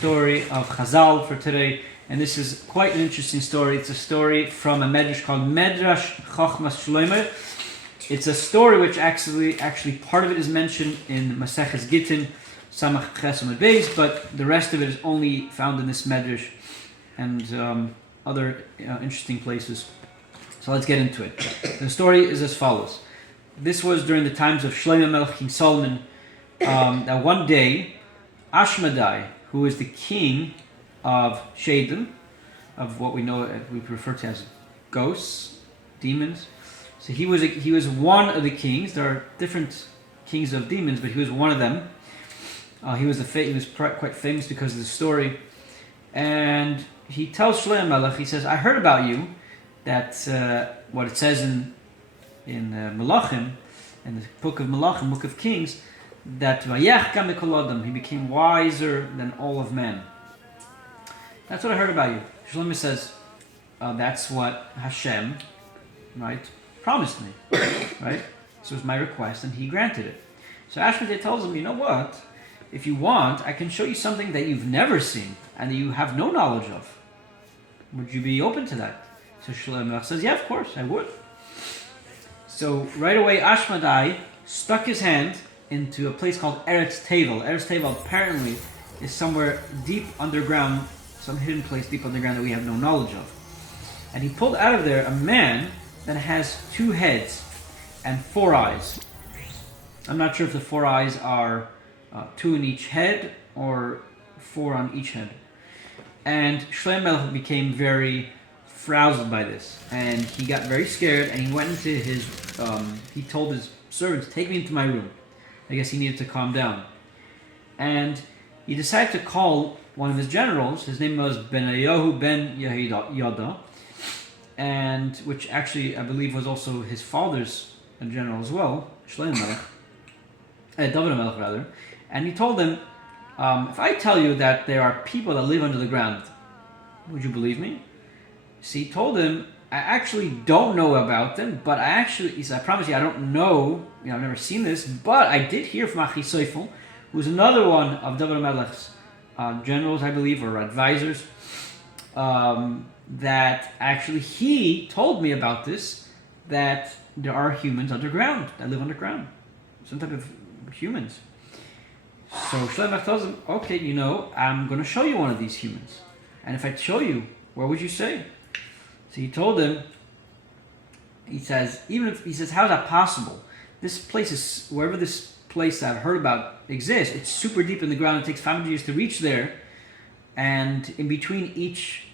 story of Chazal for today, and this is quite an interesting story. It's a story from a medrash called medrash chochmas Shlomo. It's a story which actually part of it is mentioned in Maseches Gittin, Samach Ches Amud Beis, but the rest of it is only found in this medrash and other interesting places. So let's get into it. The story is as follows. This was during the times of Shlomo Melech King Solomon. That one day, Ashmedai, who is the king of Shadon, of what we refer to as ghosts, demons. So he was one of the kings. There are different kings of demons, but he was one of them. He was quite famous because of the story. And he tells Shlomo Melech, he says, I heard about you, that what it says in Melachim, in the book of Melachim, book of Kings, that Vayachkam mikol adam, he became wiser than all of men. That's what I heard about you. Shlomo says, that's what Hashem, right, promised me, right? So it was my request, and he granted it. So Ashmedai tells him, you know what? If you want, I can show you something that you've never seen and that you have no knowledge of. Would you be open to that? So Shlomo says, yeah, of course, I would. So right away, Ashmedai stuck his hand into a place called Eretz Tevel. Eretz Tevel apparently is somewhere deep underground, some hidden place deep underground that we have no knowledge of. And he pulled out of there a man that has 2 heads and 4 eyes. I'm not sure if the 4 eyes are 2 in each head or 4 on each head. And Shlomo Melech became very frazzled by this, and he got very scared, and he went into his, he told his servants, take me into my room. I guess he needed to calm down. And he decided to call one of his generals. His name was Benayahu ben Yehoyada, and which actually I believe was also his father's general as well, Shlomo Melech, David Melech rather. And he told them, if I tell you that there are people that live under the ground, would you believe me? So he told him, I actually don't know about them, but he said, I promise you, I don't know, I've never seen this, but I did hear from Achisophel, who's another one of David Melech's generals, I believe, or advisors, that actually he told me about this, that there are humans underground, that live underground, some type of humans. So Shlomo tells him, okay, I'm going to show you one of these humans. And if I show you, what would you say? So he told him, he says, how is that possible? This place is, wherever this place I've heard about exists, it's super deep in the ground. It takes 500 years to reach there. And in between each,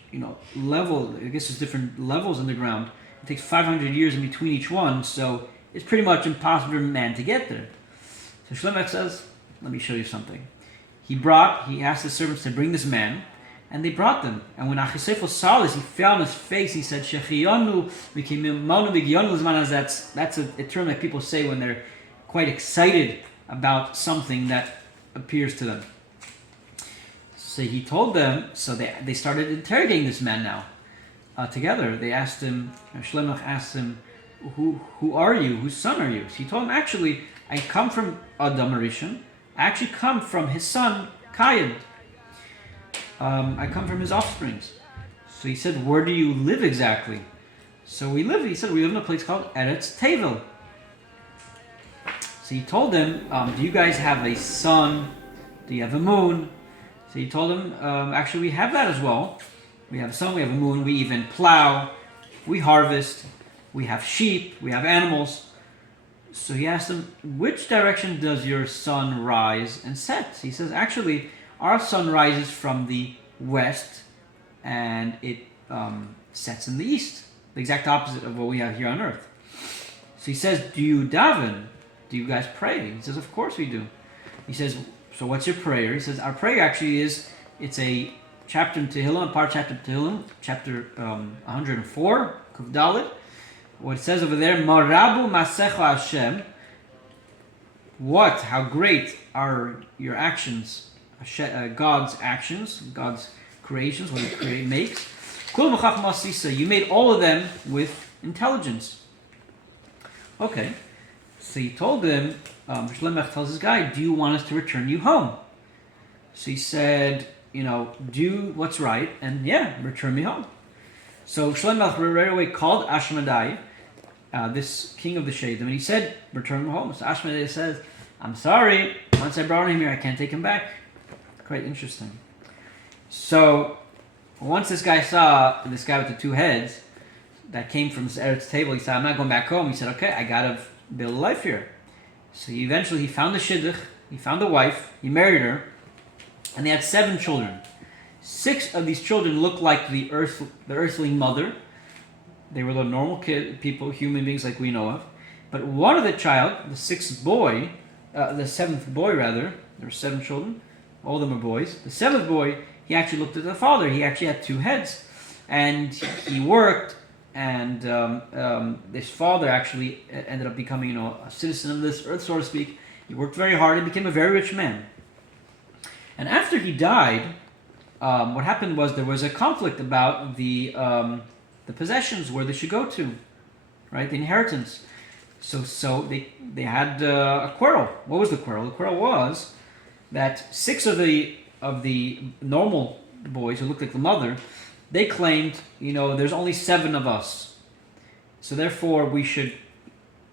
level, I guess there's different levels in the ground. It takes 500 years in between each one. So it's pretty much impossible for man to get there. So Shlomo says, let me show you something. He asked the servants to bring this man, and they brought them. And when Achisophel saw this, he fell on his face. He said, Shechiyonu v'kimimonu v'giyonu l'zman. That's a term that people say when they're quite excited about something that appears to them. So he told them, so they started interrogating this man now together. They asked him, Shlomo asked him, who are you? Whose son are you? So he told him, actually, I come from Adam Rishon. I actually come from his son, Cain. I come from his offsprings. So he said, where do you live exactly? So he said, we live in a place called Eretz Tevel. So he told them, do you guys have a sun? Do you have a moon? So he told them, actually we have that as well. We have a sun, we have a moon, we even plow, we harvest, we have sheep, we have animals. So he asked them, which direction does your sun rise and set? He says, actually, our sun rises from the west and it sets in the east. The exact opposite of what we have here on earth. So he says, do you daven? Do you guys pray? He says, of course we do. He says, so what's your prayer? He says, our prayer actually it's a chapter in Tehillim, part chapter in Tehillim, chapter 104, Kuf Dalet. What it says over there, Marabu Masecha Hashem. How great are your actions, God's actions, God's creations, what He makes. Kul b'chachmas sisa. You made all of them with intelligence. Okay, so he told him, Shlomo tells this guy, do you want us to return you home? So he said, do what's right, and return me home. So Shlomo right away called Ashmedai, this king of the Shadim, and he said, return him home. So Ashmedai says, I'm sorry, once I brought him here, I can't take him back. Quite interesting. So once this guy saw this guy with the two heads that came from his Eretz table, he said, I'm not going back home. He said, okay, I gotta build a life here. So he found the shidduch, he found a wife, he married her, and they had 7 children. 6 of these children looked like the earthly mother. They were the normal people, human beings like we know of. But one of the child, the 7th boy rather, there were 7 children, all of them are boys. The 7th boy, he actually looked at the father. He actually had 2 heads, and he worked. And this father actually ended up becoming, a citizen of this earth, so to speak. He worked very hard and became a very rich man. And after he died, what happened was there was a conflict about the possessions, where they should go to, right? The inheritance. So they had a quarrel. What was the quarrel? The quarrel was that 6 of the normal boys who looked like the mother, they claimed, there's only 7 of us, so therefore we should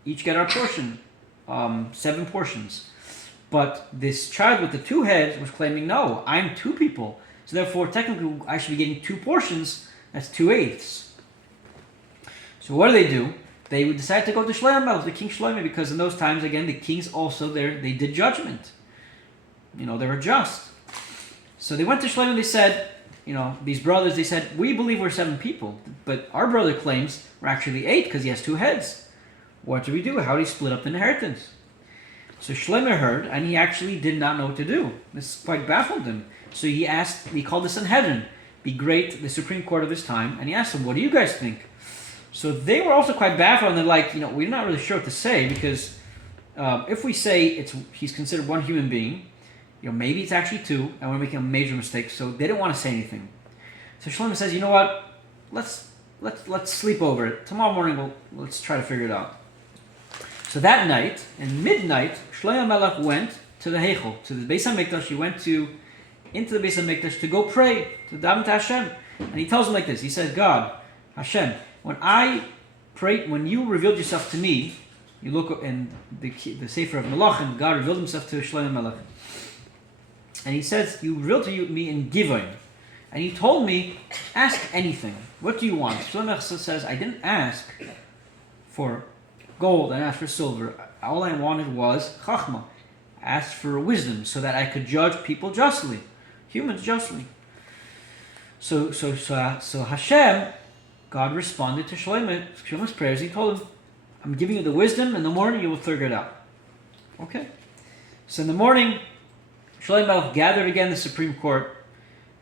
each get our portion, 7 portions. But this child with the 2 heads was claiming, no, I'm 2 people, so therefore technically I should be getting 2 portions. That's 2/8. So what do? They would decide to go to Shlomo, the king Shlomo, because in those times, again, the kings also they did judgment. They were just. So they went to Shlomo and they said, these brothers, they said, we believe we're 7 people, but our brother claims we're actually 8 because he has 2 heads. What do we do? How do we split up the inheritance? So Shlomo heard, and he actually did not know what to do. This quite baffled him. So he called the Sanhedrin, the Supreme Court of his time, and he asked them, what do you guys think? So they were also quite baffled, and they're like, we're not really sure what to say, because if we say he's considered 1 human being, maybe it's actually 2, and we're making a major mistake. So they didn't want to say anything. So Shlomo says, you know what? Let's sleep over it. Tomorrow morning, let's try to figure it out. So that night, in midnight, Shlomo Melech went to the Heichel, to the Beis HaMikdash. He went into the Beis HaMikdash to go pray, to daven to Hashem. And he tells him like this. He says, God, Hashem, when I prayed, when you revealed yourself to me, you look in the Sefer of Melachim, God revealed himself to Shlomo Melech. And he says, you revealed to me in Givon. And he told me, ask anything. What do you want? Shlomo says, I didn't ask for gold, I asked for silver. All I wanted was chochmas. I asked for wisdom so that I could judge people justly, humans justly. So Hashem, God responded to Shlomo's prayers. He told him, I'm giving you the wisdom. In the morning, you will figure it out. Okay. So in the morning, Shlomo Melech gathered again the Supreme Court,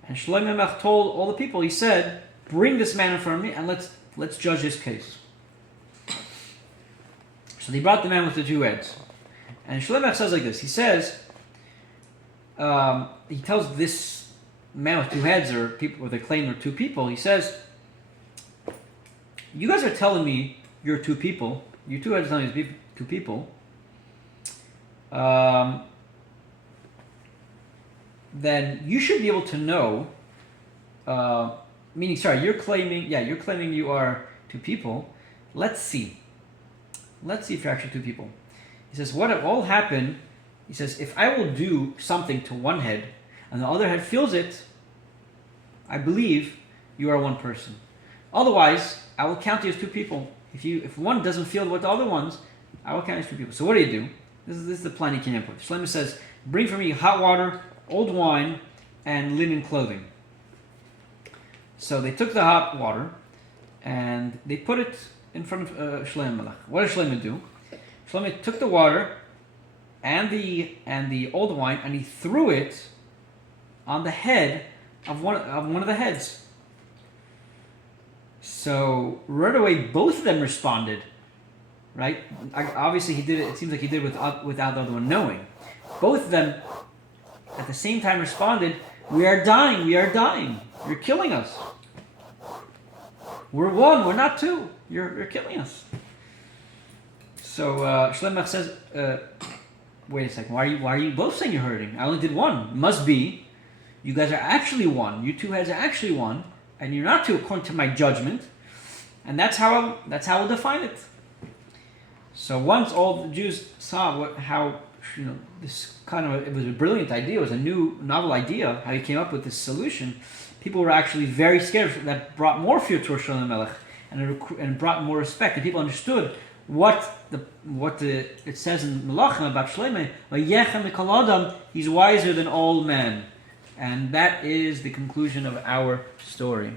and Shlomo Melech told all the people, he said, bring this man in front of me, and let's judge his case. So they brought the man with the 2 heads. And Shlomo Melech says like this, he says, he tells this man with 2 heads, or people, or they claim they're 2 people, he says, you guys are telling me you're 2 people, you 2 heads telling me 2 people, then you should be able to know, you're claiming you are 2 people. Let's see if you're actually 2 people. He says, what all happened, he says, if I will do something to one head, and the other head feels it, I believe you are 1 person. Otherwise, I will count you as 2 people. If one doesn't feel what the other ones, I will count you as 2 people. So what do? This is the plan he came up with. Shlomo says, bring for me hot water, old wine, and linen clothing. So they took the hot water, and they put it in front of Shlomo Melech. What did Shlomo do? Shlomo took the water and the old wine, and he threw it on the head of one of the heads. So right away, both of them responded. Right? Obviously, he did it. It seems like he did it without the other one knowing. Both of them, at the same time, responded, "We are dying. We are dying. You're killing us. We're 1. We're not 2. You're killing us." So Shlomo says, "Wait a second. Why are you both saying you're hurting? I only did 1. Must be you guys are actually one. You two heads are actually one, and you're not two according to my judgment. And that's how we'll define it. So once all the Jews saw how this it was a brilliant idea, it was a new novel idea, how he came up with this solution, people were actually very scared. That brought more fear to Rosh Melech, and brought more respect, and people understood what it says in Melachim about Shlomo. Vayechem mikol adam, he's wiser than all men, and that is the conclusion of our story.